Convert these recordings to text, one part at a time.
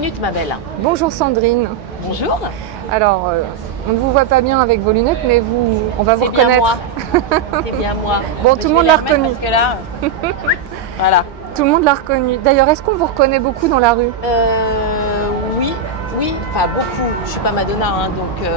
minute, ma belle. Bonjour Sandrine. Bonjour. Alors, on ne vous voit pas bien avec vos lunettes, mais on va vous reconnaître. C'est bien moi. Bon, tout le monde l'a reconnu. Parce que là, voilà. Tout le monde l'a reconnu. D'ailleurs, est-ce qu'on vous reconnaît beaucoup dans la rue? Oui, enfin beaucoup. Je suis pas Madonna, hein, donc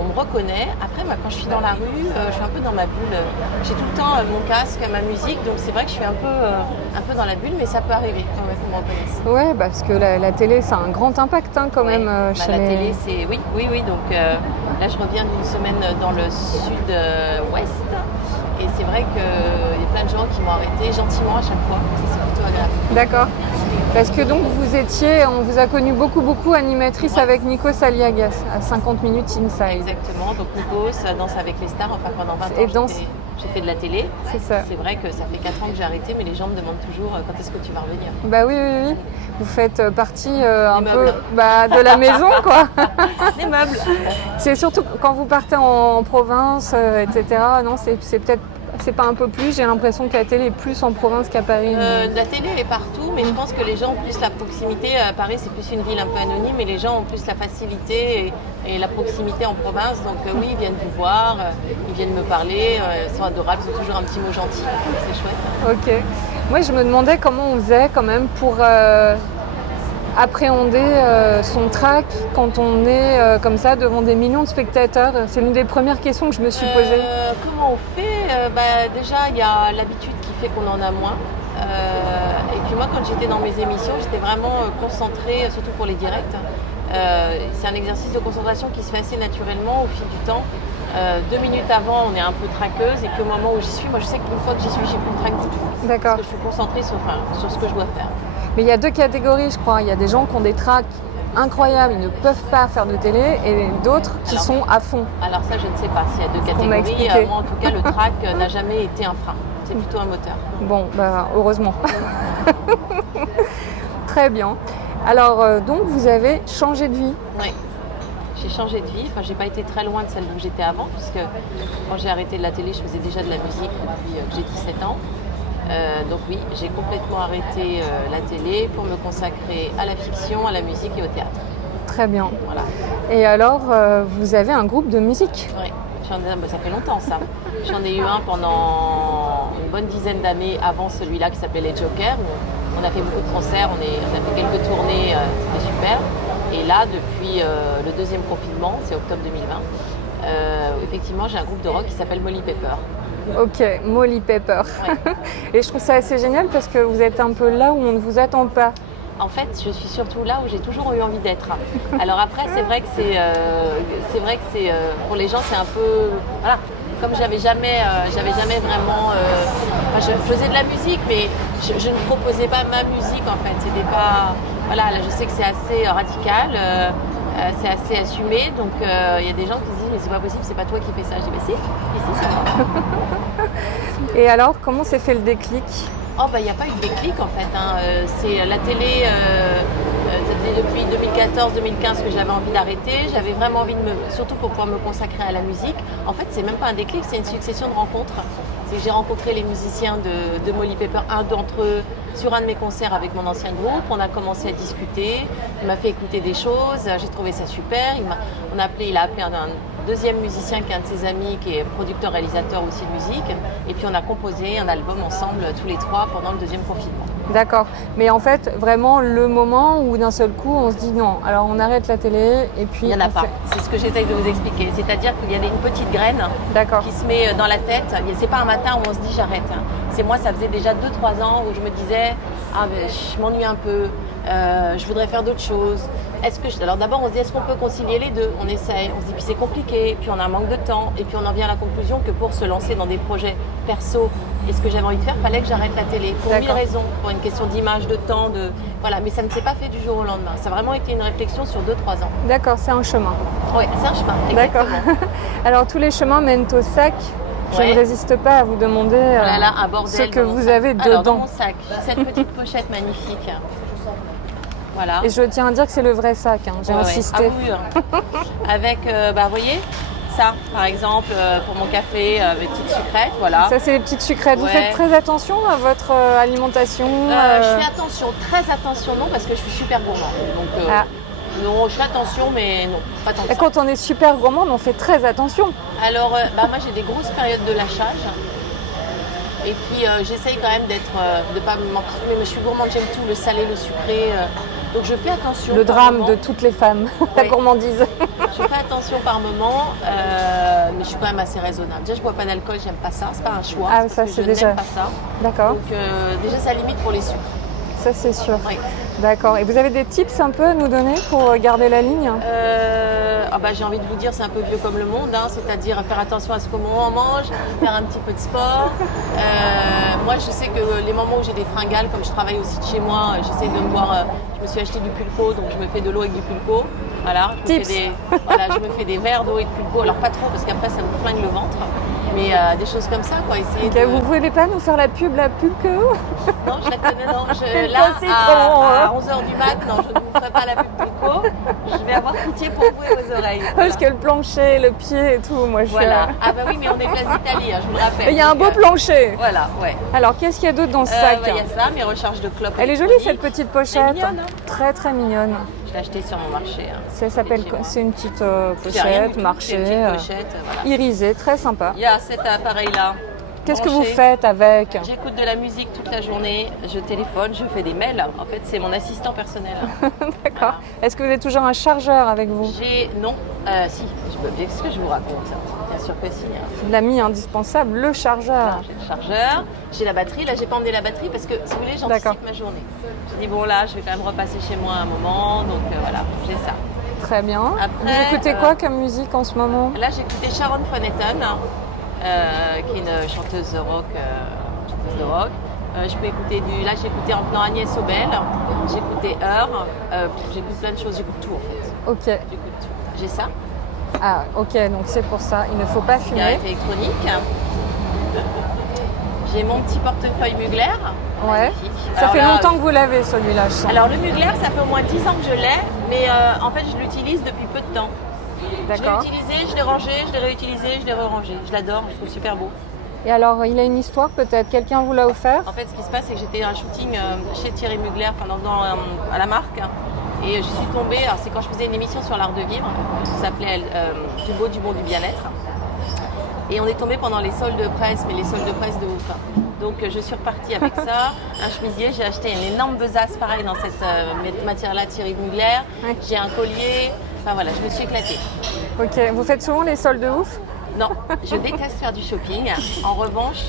on me reconnaît. Après, moi, quand je suis dans la rue, je suis un peu dans ma bulle. J'ai tout le temps mon casque, ma musique, donc c'est vrai que je suis un peu dans la bulle, mais ça peut arriver qu'on me reconnaisse. Ouais, parce que la télé, ça a un grand impact hein, quand même. Chez la télé, c'est oui. Donc là, je reviens d'une semaine dans le sud-ouest. Et c'est vrai qu'il y a plein de gens qui m'ont arrêté gentiment à chaque fois. Ça, c'est plutôt agréable. D'accord. Parce que donc on vous a connu beaucoup animatrice avec Nikos Aliagas à 50 minutes Inside. Exactement. Donc Nikos danse avec les stars. Enfin, pendant 20 ans, j'ai fait de la télé. C'est ça. C'est vrai que ça fait 4 ans que j'ai arrêté, mais les gens me demandent toujours quand est-ce que tu vas revenir. Bah oui. Vous faites partie un peu de la maison, quoi. Les meubles. C'est surtout quand vous partez en province, etc. Non, c'est pas un peu plus. J'ai l'impression que la télé est plus en province qu'à Paris. La télé est partout, mais je pense que les gens ont plus la proximité. Paris, c'est plus une ville un peu anonyme, et les gens ont plus la facilité et la proximité en province. Donc oui, ils viennent vous voir, ils viennent me parler, ils sont adorables, ils ont toujours un petit mot gentil. C'est chouette. Ok. Moi, je me demandais comment on faisait quand même pour appréhender son track quand on est comme ça devant des millions de spectateurs. C'est l'une des premières questions que je me suis posée. Comment on fait déjà, il y a l'habitude qui fait qu'on en a moins. Et puis moi, quand j'étais dans mes émissions, j'étais vraiment concentrée, surtout pour les directs. C'est un exercice de concentration qui se fait assez naturellement au fil du temps. 2 minutes avant, on est un peu traqueuse, et puis au moment où j'y suis, moi je sais qu'une fois que j'y suis, j'ai plus de trac du tout. D'accord. Parce que je suis concentrée sur ce que je dois faire. Mais il y a 2 catégories, je crois. Il y a des gens qui ont des tracks incroyables, ils ne peuvent pas faire de télé, et d'autres qui sont à fond. Alors ça, je ne sais pas s'il y a 2 catégories. Moi, en tout cas, le track n'a jamais été un frein. C'est plutôt un moteur. Bon, heureusement. Très bien. Alors, donc, vous avez changé de vie. Oui. J'ai changé de vie, enfin j'ai pas été très loin de celle où j'étais avant, puisque quand j'ai arrêté de la télé, je faisais déjà de la musique depuis que j'ai 17 ans. Donc oui, j'ai complètement arrêté la télé pour me consacrer à la fiction, à la musique et au théâtre. Très bien. Voilà. Et alors, vous avez un groupe de musique? Oui, ça fait longtemps ça. J'en ai eu un pendant une bonne dizaine d'années avant celui-là qui s'appelait Les Jokers. On a fait beaucoup de concerts, on a fait quelques tournées, c'était super. Et là, depuis le deuxième confinement, c'est octobre 2020, effectivement, j'ai un groupe de rock qui s'appelle Molly Pepper. Ok, Molly Pepper. Ouais. Et je trouve ça assez génial parce que vous êtes un peu là où on ne vous attend pas. En fait, je suis surtout là où j'ai toujours eu envie d'être. Alors après, c'est vrai que pour les gens, c'est un peu... Voilà, comme j'avais jamais vraiment... je faisais de la musique, mais je ne proposais pas ma musique, en fait. C'était pas... Voilà, là, je sais que c'est assez radical, c'est assez assumé. Donc, il y a des gens qui se disent, mais c'est pas possible, c'est pas toi qui fais ça. Je dis, mais si, ici, c'est moi. Et alors, comment s'est fait le déclic ? Il n'y a pas eu de déclic en fait. C'est la télé, c'était depuis 2014-2015 que j'avais envie d'arrêter. J'avais vraiment envie surtout pour pouvoir me consacrer à la musique. En fait, c'est même pas un déclic, c'est une succession de rencontres. C'est que j'ai rencontré les musiciens de Molly Pepper, un d'entre eux, sur un de mes concerts avec mon ancien groupe. On a commencé à discuter, il m'a fait écouter des choses, j'ai trouvé ça super. Il a appelé un deuxième musicien qui est un de ses amis, qui est producteur-réalisateur aussi de musique. Et puis on a composé un album ensemble, tous les trois, pendant le deuxième confinement. D'accord. Mais en fait, vraiment le moment où d'un seul coup, on se dit non, alors on arrête la télé et puis... Il n'y en a pas. C'est ce que j'essaye de vous expliquer. C'est-à-dire qu'il y a une petite graine qui se met dans la tête. C'est pas un matin où on se dit j'arrête. C'est moi, ça faisait déjà 2-3 ans où je me disais je m'ennuie un peu, je voudrais faire d'autres choses. Alors d'abord, on se dit est-ce qu'on peut concilier les deux ? On essaye, on se dit puis c'est compliqué, puis on a un manque de temps, et puis on en vient à la conclusion que pour se lancer dans des projets perso, et ce que j'avais envie de faire, il fallait que j'arrête la télé. Pour 1000 raisons, pour une question d'image, de temps, voilà. Mais ça ne s'est pas fait du jour au lendemain. Ça a vraiment été une réflexion sur 2-3 ans. D'accord, c'est un chemin. Oui, c'est un chemin, exactement. D'accord. Alors tous les chemins mènent au sac. Je ne résiste pas à vous demander un bordel ce que vous avez dedans. Alors, dans mon sac, j'ai cette petite pochette magnifique. Voilà. Et je tiens à dire que c'est le vrai sac, j'ai insisté. Ah oui, avec, vous voyez, ça, par exemple, pour mon café, mes petites sucrètes, voilà. Ça, c'est les petites sucrètes. Vous Ouais. faites très attention à votre alimentation Je fais attention, très attention, non, parce que je suis super gourmande. Donc, Ah. non, je fais attention, mais non, pas tant que Et ça. quand on est super gourmande, on fait très attention. Alors, moi, j'ai des grosses périodes de lâchage. Et puis, j'essaye quand même de ne pas m'empiffrer, mais je suis gourmande, j'aime tout, le salé, le sucré. Donc, je fais attention. Le par drame moment. de toutes les femmes, la Ouais. gourmandise. Je fais attention par moment, mais je suis quand même assez raisonnable. Déjà, je bois pas d'alcool, j'aime pas ça, c'est pas un choix. Ah, parce ça, que c'est je déjà- n'aime pas ça. D'accord, Donc, déjà, ça limite pour les sucres. ça c'est sûr. Oui. D'accord. Et vous avez des tips un peu à nous donner pour garder la ligne? J'ai envie de vous dire, c'est un peu vieux comme le monde, hein, c'est-à-dire faire attention à ce qu'on mange, faire un petit peu de sport. Moi, je sais que les moments où j'ai des fringales, comme je travaille aussi de chez moi, j'essaie de me boire. Je me suis acheté du pulco, donc je me fais de l'eau avec du pulco. Voilà, Tips. Je me fais des verres d'eau et de pulco. Alors pas trop, parce qu'après ça me flingue le ventre. Mais des choses comme ça, quoi. Essayer Ok, vous voulez pas nous faire la pub que Non, je la connais, non. Pulco Là, citron, à hein. 11h du mat, non, je ne vous ferai pas la pub pulco. Je vais avoir pitié pour vous et vos oreilles. Parce que le plancher, le pied et tout, moi je Voilà. suis... Ah bah oui, mais on est place d'Italie, hein, je vous le rappelle. Et il y a un Donc, beau plancher. Voilà, ouais. Alors, qu'est-ce qu'il y a d'autre dans ce sac? Il y a ça, mes recharges de clopes. Elle est jolie cette électroniques. petite pochette. Elle est mignonne, hein. Très très mignonne. Je l'ai achetée sur mon marché. Hein. Ça s'appelle, Chez moi. c'est une petite C'est rien du pochette, tout, marché, c'est une petite pochette, voilà. irisée, très sympa. Il y a cet appareil-là. Qu'est-ce que vous branché. faites avec? J'écoute de la musique toute la journée, je téléphone, je fais des mails. En fait, c'est mon assistant personnel. D'accord. Est-ce que vous avez toujours un chargeur avec vous? Non, si, je peux bien ce que je vous raconte. Bien sûr que si. Hein. L'ami indispensable, le chargeur. J'ai le chargeur, j'ai la batterie. Là, j'ai pas emmené la batterie parce que, si vous voulez, D'accord. j'anticipe ma journée. Je dis, bon, là, je vais quand même repasser chez moi un moment. Donc, voilà, j'ai ça. Très bien. Après, Vous écoutez quoi comme musique en ce moment? Là, j'ai écouté Sharon Van Etten, qui est une chanteuse de rock. Je peux écouter Là, j'ai écouté en venant Agnès Obel. J'ai écouté Heure. J'écoute plein de choses. J'écoute tout, en fait. Ok. J'écoute tout. J'ai ça. Ah, ok, donc c'est pour ça. Il ne faut pas fumer. Cigarette électronique. J'ai mon petit portefeuille Mugler. Ouais. Magnifique. Ça Alors fait là, longtemps que vous l'avez celui-là, je sens. Alors le Mugler, ça fait au moins 10 ans que je l'ai, mais en fait je l'utilise depuis peu de temps. D'accord. Je l'ai utilisé, je l'ai rangé, je l'ai réutilisé, je l'ai re-rangé. Je l'adore, je le trouve super beau. Et alors, il a une histoire peut-être? Quelqu'un vous l'a offert? En fait, ce qui se passe, c'est que j'étais à un shooting chez Thierry Mugler, à la marque. Et je suis tombée, alors c'est quand je faisais une émission sur l'art de vivre, qui s'appelait Du beau, du bon, du bien-être. Et on est tombé pendant les soldes de presse, mais les soldes de presse de ouf. Donc je suis repartie avec ça, un chemisier, j'ai acheté une énorme besace pareil dans cette matière-là Thierry Mugler. Ouais. J'ai un collier, enfin voilà, je me suis éclatée. Ok. Vous faites souvent les soldes de ouf? Non, je déteste faire du shopping. En revanche,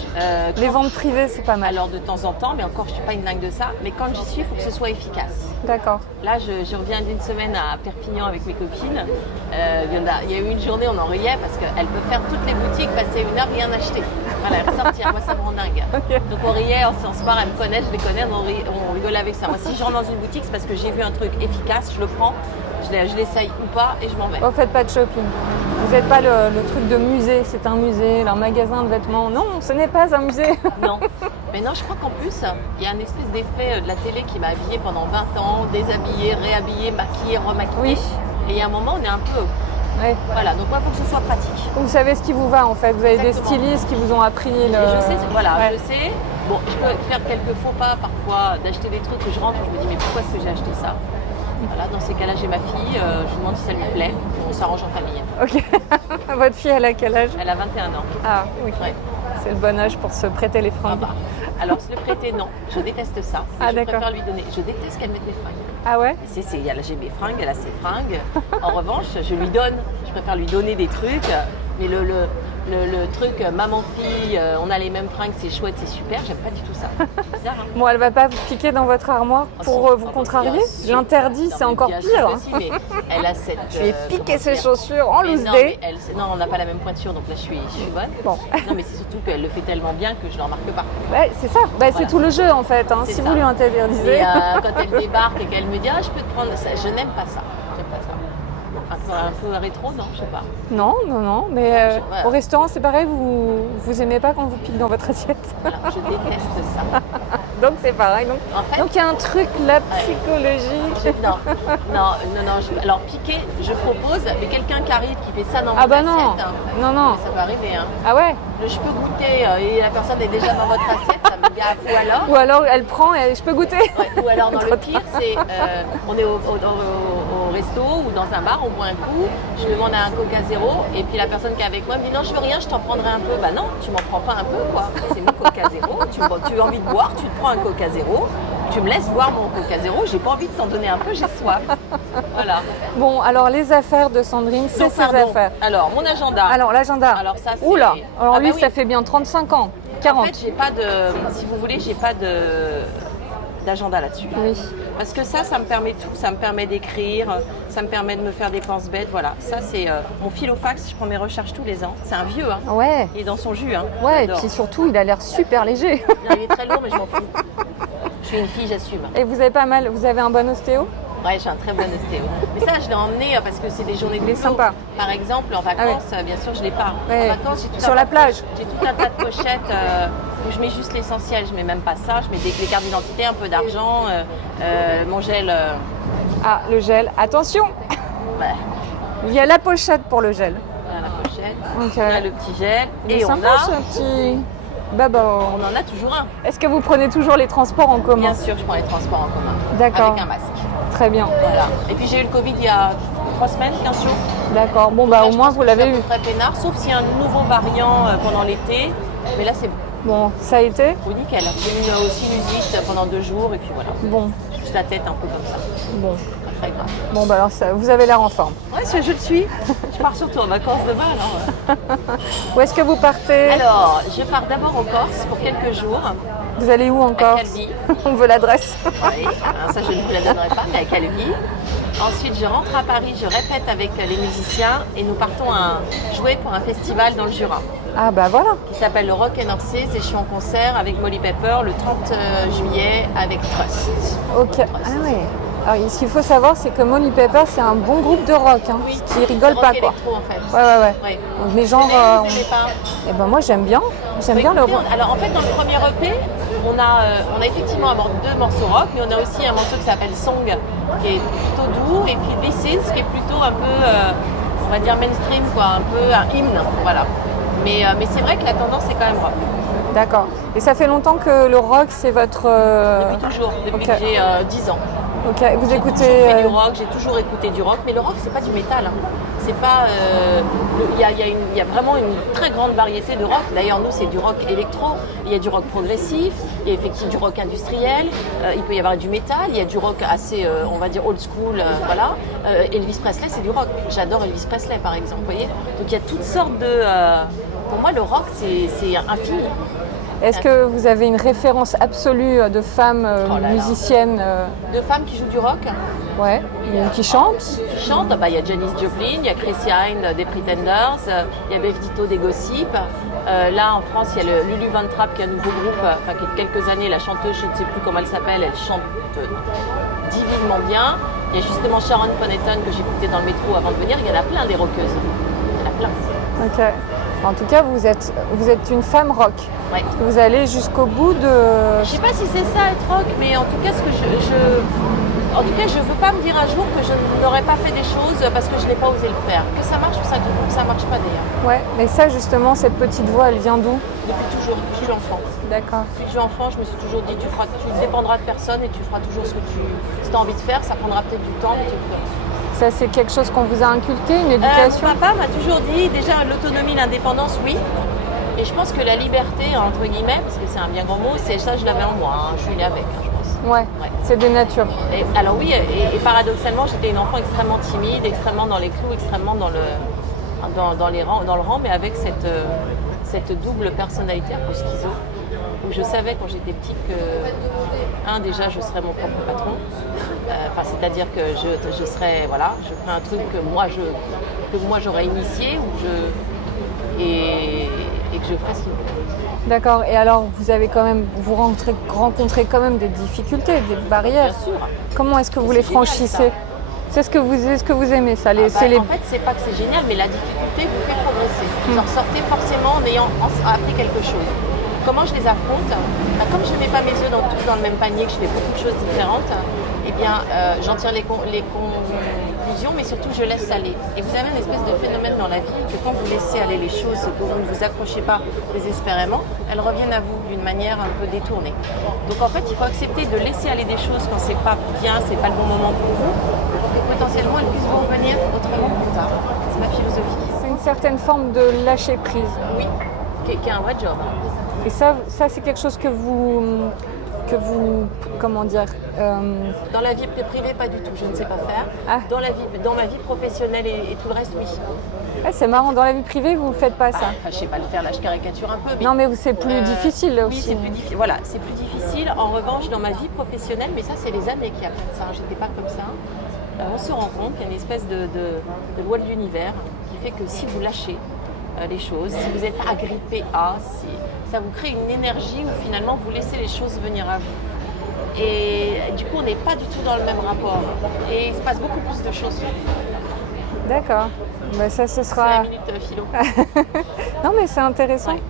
Les ventes privées, c'est pas mal. alors de temps en temps, mais encore je suis pas une dingue de ça, mais quand j'y suis, il faut que ce soit efficace. D'accord. Là, je reviens d'une semaine à Perpignan avec mes copines. Il y a eu une journée, on en riait parce qu'elles peuvent faire toutes les boutiques, passer une heure, rien acheter. Voilà, ressortir. Moi, ça me rend dingue. Ok. Donc, on riait, on se marre, elles me connaissent, je les connais, on rigole avec ça. Moi, si je rentre dans une boutique, c'est parce que j'ai vu un truc efficace, je le prends, je l'essaye ou pas et je m'en vais. Vous faites pas de shopping. Vous n'êtes pas le truc de musée. C'est un musée, un magasin de vêtements. Non, ce n'est pas un musée. Non. Mais non, je crois qu'en plus, il y a un espèce d'effet de la télé qui m'a habillée pendant 20 ans, déshabillée, réhabillée, maquillée, remaquillée. Oui. Et il y a un moment, on est un peu... Ouais. Voilà, donc moi, il faut que ce soit pratique. Vous savez ce qui vous va en fait. Vous avez Exactement. des stylistes qui vous ont appris le. Et je sais, voilà, Ouais. je sais. Bon, je peux faire quelques faux pas parfois, d'acheter des trucs que je rentre, je me dis mais pourquoi est-ce que j'ai acheté ça? Voilà, dans ces cas-là, j'ai ma fille, je lui demande si ça lui plaît, on s'arrange en famille. Ok. Votre fille, elle a quel âge? Elle a 21 ans. Ah, oui. Ouais. C'est le bon âge pour se prêter les Ah fringues. bah. Alors, se le prêter, non, je déteste ça. Ah, Je d'accord. préfère lui donner. Je déteste qu'elle mette mes fringues. Ah ouais? J'ai mes fringues, elle a ses fringues. En revanche, je lui donne. Je préfère lui donner des trucs. Mais le truc maman-fille, on a les mêmes fringues, c'est chouette, c'est super, j'aime pas du tout ça. C'est bizarre, hein? Bon, elle va pas vous piquer dans votre armoire pour Ah, si. vous Ah, contrarier? bien sûr. L'interdit, Non, c'est mais encore bien sûr pire. que si, mais elle a cette. Je vais piquer comment ses dire, chaussures en mais loose non, day. mais non, on n'a pas la même pointure, donc là je suis bonne. Bon. Non, mais c'est surtout qu'elle le fait tellement bien que je ne remarque pas. Ouais, c'est ça. Bah, Voilà. c'est tout le jeu en fait. Hein. C'est Si ça. vous lui interdisez. Et quand elle débarque et qu'elle me dit ah je peux te prendre ça, je n'aime pas ça. J'aime pas ça. Un peu rétro, non, je sais pas. Non, non, non. Mais Voilà. au restaurant, c'est pareil. Vous aimez pas quand vous pique dans votre assiette? Voilà, je déteste ça. Donc c'est pareil. En fait, Donc il y a un truc, la psychologie. Alors piquer, je propose, mais quelqu'un qui arrive, qui fait ça dans mon Ah bah assiette, non. Non. ça peut arriver. Hein. Ah ouais. Je peux goûter et la personne est déjà dans votre assiette, ça me gave. Ou alors elle prend et je peux goûter. Ouais, ou alors dans le pire, c'est on est au resto ou dans un bar, on boit un coup, je demande un Coca Zéro et puis la personne qui est avec moi me dit non je veux rien, je t'en prendrai un peu. Bah non, tu m'en prends pas un peu quoi. C'est mon Coca Zéro, tu as envie de boire, tu te prends un Coca Zéro, tu me laisses boire mon Coca Zéro, j'ai pas envie de t'en donner un peu, j'ai soif. Voilà. Bon, alors les affaires de Sandrine, c'est ses affaires. Alors mon agenda. Alors l'agenda. Alors ça c'est... Oula, alors lui oui. ça fait bien 35 ans, 40. En fait, j'ai pas de, si vous voulez, j'ai pas d'agenda là-dessus. Oui. Parce que ça me permet tout. Ça me permet d'écrire, ça me permet de me faire des penses bêtes. Voilà, ça c'est mon fil au fax. Je prends mes recherches tous les ans. C'est un vieux, hein. Ouais. Il est dans son jus, hein. Ouais, et J'adore. puis surtout, il a l'air super léger. Non, il est très lourd, mais je m'en fous. Je suis une fille, j'assume. Et vous avez un bon ostéo? Ouais, j'ai un très bon ostéo. Mais ça, je l'ai emmené parce que c'est des journées de Il est boulot. sympa. Par exemple, en vacances, bien sûr, je l'ai pas. Ouais. En vacances, j'ai tout Sur un la tas de plage. J'ai tout un tas de pochettes où je mets juste l'essentiel. Je mets même pas ça. Je mets des cartes d'identité, un peu d'argent, mon gel. Ah, le gel. Attention, Ouais. il y a la pochette pour le gel. Voilà la pochette. Ok. On a le petit gel. Il est Et on sympa ce petit baba. en a toujours un. Est-ce que vous prenez toujours les transports en commun? Bien sûr, je prends les transports en commun. D'accord. Avec un masque. Très bien. Voilà. Et puis j'ai eu le Covid il y a 3 semaines, 15 jours. D'accord. Bon, bah Là, au je moins pense vous que l'avez je suis eu. à peu près peinard, sauf s'il y a un nouveau variant pendant l'été. Mais là, c'est bon. Bon, ça a été? Nickel. J'ai eu aussi sinusite pendant 2 jours et puis voilà. Bon, Juste la tête un peu comme ça. bon. Pas très grave. Bon, bah alors ça, vous avez l'air en forme. Ouais, je le suis. Je pars surtout en vacances demain. Où est-ce que vous partez? Alors, je pars d'abord en Corse pour quelques jours. Vous allez où en À Corse? Calvi. On veut l'adresse. Oui, hein, ça je ne vous la donnerai pas, mais à Calvi. Ensuite, je rentre à Paris, je répète avec les musiciens et nous partons jouer pour un festival dans le Jura Ah bah voilà. qui s'appelle le Rock and Horses et je suis en concert avec Molly Pepper le 30 juillet avec Trust. Ok. Ah ouais. Alors ce qu'il faut savoir, c'est que Molly Pepper, c'est un bon groupe de rock, hein, qui rigole rock pas quoi. électro, en fait. Ouais. Ouais. Mais genre, Vous aimez pas? eh ben moi j'aime bien le rock. Alors en fait dans le premier EP, on a effectivement 2 morceaux rock, mais on a aussi un morceau qui s'appelle Song, qui est plutôt doux, et puis This Is, qui est plutôt un peu, on va dire mainstream, quoi, un peu un hymne, voilà. Mais c'est vrai que la tendance est quand même rock. D'accord. Et ça fait longtemps que le rock, c'est votre... Depuis toujours, depuis ok. que j'ai 10 ans. Ok, vous J'ai écoutez... toujours fait du rock, j'ai toujours écouté du rock, mais le rock c'est pas du métal. Hein. C'est pas, il y a vraiment une très grande variété de rock. D'ailleurs nous c'est du rock électro, il y a du rock progressif, il y a effectivement du rock industriel, il peut y avoir du métal, il y a du rock assez, on va dire old school, voilà. Elvis Presley c'est du rock. J'adore Elvis Presley par exemple, vous voyez. Donc il y a toutes sortes de, pour moi le rock c'est infini. Est-ce que vous avez une référence absolue de femmes Oh là là. musiciennes De femmes qui jouent du rock. Ouais, qui chantent? Qui chantent, il y a Janis Joplin, il y a Chrissy Hynde des Pretenders, il y a Bev Ditto des Gossip. Là en France, il y a Lulu Van Trapp qui est un nouveau groupe, qui est de quelques années, la chanteuse, je ne sais plus comment elle s'appelle, elle chante divinement bien. Il y a justement Sharon Van Etten que j'écoutais dans le métro avant de venir, il y en a plein des rockeuses. Il y en a plein. Ok. En tout cas, vous êtes une femme rock. Ouais. Parce que vous allez jusqu'au bout de... Je sais pas si c'est ça être rock, mais en tout cas, en tout cas, je veux pas me dire un jour que je n'aurais pas fait des choses parce que je n'ai pas osé le faire. Que ça marche ou ça marche pas d'ailleurs. Ouais, mais ça justement, cette petite voix, elle vient d'où? Depuis toujours, depuis que je suis enfant. D'accord. Depuis que je suis enfant, je me suis toujours dit tu dépendras de personne et tu feras toujours ce que tu as envie de faire. Ça prendra peut-être du temps, mais tu le feras. Ça, c'est quelque chose qu'on vous a inculqué, une éducation? Mon papa m'a toujours dit, déjà l'autonomie, l'indépendance, oui. Et je pense que la liberté, entre guillemets, parce que c'est un bien grand mot, c'est ça, je l'avais en moi. Hein. Je suis née avec, je pense. Ouais, c'est de nature. Alors oui, et paradoxalement, j'étais une enfant extrêmement timide, extrêmement dans les clous, extrêmement dans le rang, mais avec cette double personnalité un peu schizo, où je savais quand j'étais petite que, déjà, je serais mon propre patron. C'est-à-dire que je serais, voilà, je ferais un truc que moi j'aurais initié et que je ferais ce qu'il faut. D'accord. Et alors, vous rencontrez quand même des difficultés, des barrières. Bien sûr. Comment est-ce que vous Mais les c'est génial, franchissez? C'est ce que vous aimez, ça. En fait, c'est pas que c'est génial, mais la difficulté vous fait progresser. Vous en sortez forcément en ayant appris quelque chose. comment je les affronte? Comme je ne mets pas mes œufs tous dans le même panier, que je fais beaucoup de choses différentes, eh bien, j'en tire les conclusions, mais surtout je laisse aller. Et vous avez une espèce de phénomène dans la vie que quand vous laissez aller les choses et que vous ne vous accrochez pas désespérément, elles reviennent à vous d'une manière un peu détournée. Donc en fait, il faut accepter de laisser aller des choses quand c'est pas bien, c'est pas le bon moment pour vous, pour que potentiellement elles puissent vous revenir autrement plus tard. C'est ma philosophie. C'est une certaine forme de lâcher prise. Oui, qui est un vrai job. Et ça c'est quelque chose que vous comment dire Dans la vie privée, pas du tout, je ne sais pas faire. Ah. Dans ma vie professionnelle et tout le reste, oui. C'est marrant, dans la vie privée, vous ne faites pas ça. Enfin, je sais pas le faire, là je caricature un peu. Mais, non, mais c'est plus difficile oui, aussi. Voilà, c'est plus difficile. En revanche, dans ma vie professionnelle, mais ça, c'est les années qui apprennent ça. J'étais pas comme ça. On se rend compte qu'il y a une espèce de loi de l'univers qui fait que si vous lâchez les choses, si vous êtes agrippé ça vous crée une énergie où finalement vous laissez les choses venir à vous. Et du coup, on n'est pas du tout dans le même rapport. Et il se passe beaucoup plus de choses. D'accord. Bah ça, ce C'est sera... la minute philo. Non, mais c'est intéressant. Ouais.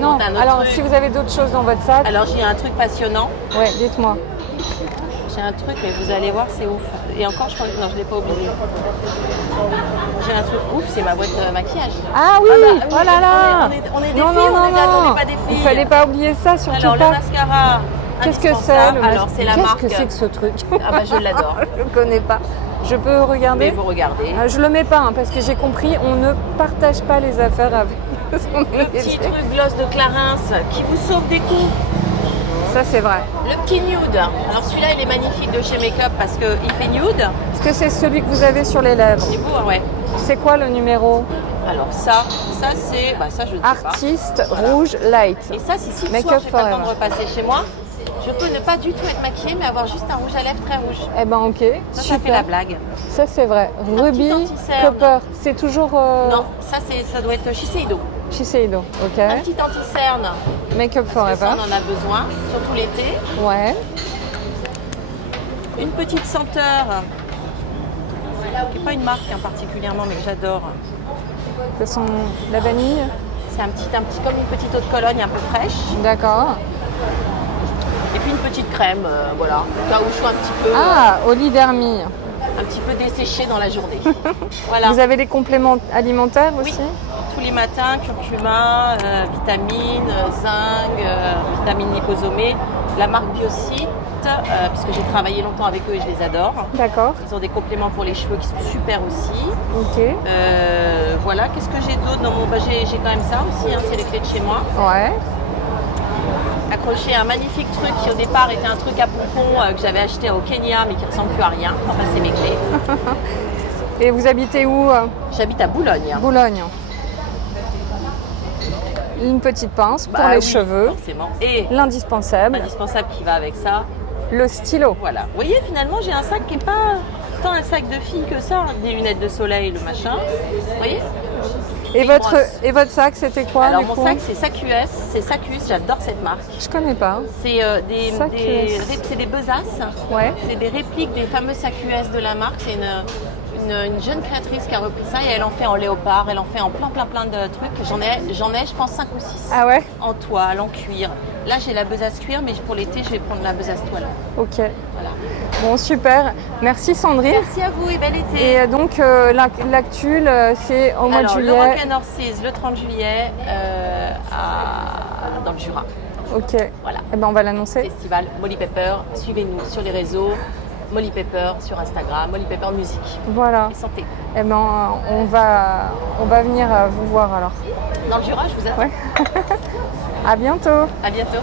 Non, Un autre alors truc. si vous avez d'autres choses dans votre sac, Alors, j'ai un truc passionnant. ouais, dites-moi. J'ai un truc, mais vous allez voir, c'est ouf. Et encore, je crois que non, je ne l'ai pas oublié. J'ai un truc ouf, c'est ma boîte maquillage. Ah oui, oh là là. On est des non, filles, non, non, on non. n'est pas des filles. Il fallait pas oublier ça, surtout Alors, pas. le mascara. Qu'est-ce que c'est indispensable. Alors, c'est la marque. Qu'est-ce que c'est que ce truc? Ah bah, je l'adore. Je ne connais pas. Je peux regarder? Mais vous regardez. Je le mets pas, hein, parce que j'ai compris, on ne partage pas les affaires avec son Le petit truc gloss de Clarins qui vous sauve des coups. Ça, c'est vrai. Le petit nude. Alors, celui-là, il est magnifique de chez Make Up parce qu'il fait nude. Est-ce que c'est celui que vous avez sur les lèvres? C'est beau, ouais. C'est quoi le numéro? Alors, ça c'est. Bah, ça, je ne sais pas. Artiste rouge light. Et ça, si le Make soir, Up j'ai pas le temps de Forever. repasser chez moi, je peux ne pas du tout être maquillée, mais avoir juste un rouge à lèvres très rouge. Eh ben ok, Ça super. fait la blague. Ça c'est vrai. Ruby, petit anti-cerne. Copper, c'est toujours Non, ça doit être Shiseido. Shiseido, ok. Un petit anti-cerne, Make Up parce que ça, Forever. on en a besoin, surtout l'été. Ouais. Une petite senteur, qui n'est pas une marque particulièrement, mais que j'adore. Ce sont la vanille. C'est un petit comme une petite eau de Cologne un peu fraîche. D'accord. Et puis une petite crème, voilà, au cas où je suis un petit peu, Ah, Olidermie. un petit peu desséchée dans la journée. Voilà. Vous avez les compléments alimentaires Oui, aussi? tous les matins, curcuma, vitamines, zinc, vitamines liposomées, la marque Biocyte, puisque j'ai travaillé longtemps avec eux et je les adore. D'accord. Ils ont des compléments pour les cheveux qui sont super aussi. Ok. Voilà, qu'est-ce que j'ai d'autre dans mon... j'ai quand même ça aussi, hein, c'est les clés de chez moi. Ouais. Accroché un magnifique truc qui au départ était un truc à pompons que j'avais acheté au Kenya mais qui ressemble plus à rien. Enfin, c'est mes clés. Et vous habitez où? J'habite à Boulogne. Boulogne. Une petite pince pour Bah les oui, cheveux. forcément. Et L'indispensable. indispensable qui va avec ça. Le stylo. Voilà. Vous voyez, finalement, j'ai un sac qui n'est pas tant un sac de fille que ça. Des lunettes de soleil, le machin. Vous voyez? Et votre sac, c'était quoi? Alors, du mon coup sac, c'est Sacus. C'est Sacus, j'adore cette marque. Je connais pas. C'est c'est des besaces. Ouais. C'est des répliques des fameux Sacus de la marque. C'est une jeune créatrice qui a repris ça et elle en fait en léopard, elle en fait en plein de trucs. J'en ai, je pense, 5 ou 6. Ah ouais? En toile, en cuir. Là, j'ai la besace cuir, mais pour l'été, je vais prendre la besace toile. Ok. Voilà. Bon, super. Merci Sandrine. Merci à vous et bel été. Et donc, l'actu, c'est au mois de Alors, juillet. le Rock and Horses, le 30 juillet, dans le Jura. Ok. Voilà. Eh ben, on va l'annoncer. Festival Molly Pepper. Suivez-nous sur les réseaux. Molly Pepper sur Instagram, Molly Pepper Musique. Voilà. Et santé. Eh ben, on va venir vous voir alors. Dans le Jura, je vous attends. Ouais. À bientôt. À bientôt.